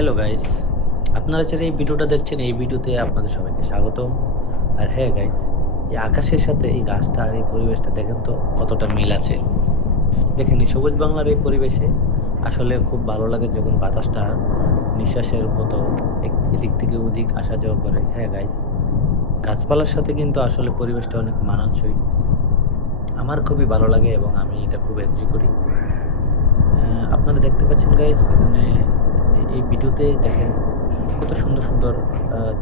Hello guys, আপনারা যারা এই ভিডিওটা দেখছেন এই ভিডিওতে আপনাদের সবাইকে স্বাগতম। আর হ্যাঁ গাইস, এই আকাশের সাথে এই গাছটা আর এই পরিবেশটা দেখেন তো কতটা মিল আছে। দেখেন এই সবুজ বাংলার এই পরিবেশে আসলে খুব ভালো লাগে যখন বাতাসটা নিঃশ্বাসের মতো এদিক থেকে ওদিক আসা যাওয়া করে। হ্যাঁ গাইস, গাছপালার সাথে কিন্তু আসলে পরিবেশটা অনেক মানানসই। আমার খুবই ভালো লাগে এবং আমি এটা খুব এনজয় করি। আপনারা দেখতে পাচ্ছেন গাইস এখানে এই ভিডিওতে দেখেন কত সুন্দর সুন্দর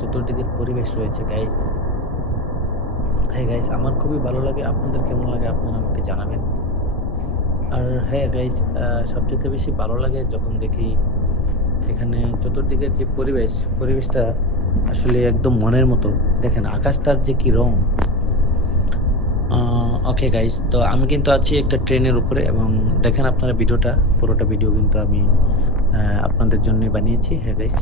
চতুর্দিকের পরিবেশ রয়েছে গাইস। হ্যাঁ গাইস, আমার খুবই ভালো লাগে। আপনাদের কেমন লাগে আপনারা আমাকে জানাবেন। আর হ্যাঁ গাইস, সবচেয়ে বেশি ভালো লাগে যখন দেখি এখানে চতুর্দিকের যে পরিবেশটা আসলে একদম মনের মতো। দেখেন আকাশটার যে কি রং। ওকে গাইস, তো আমি কিন্তু আছি একটা ট্রেনের উপরে এবং দেখেন আপনারা পুরোটা ভিডিও কিন্তু আমি আপনাদের জন্যই বানিয়েছি। হ্যাঁ গাইস।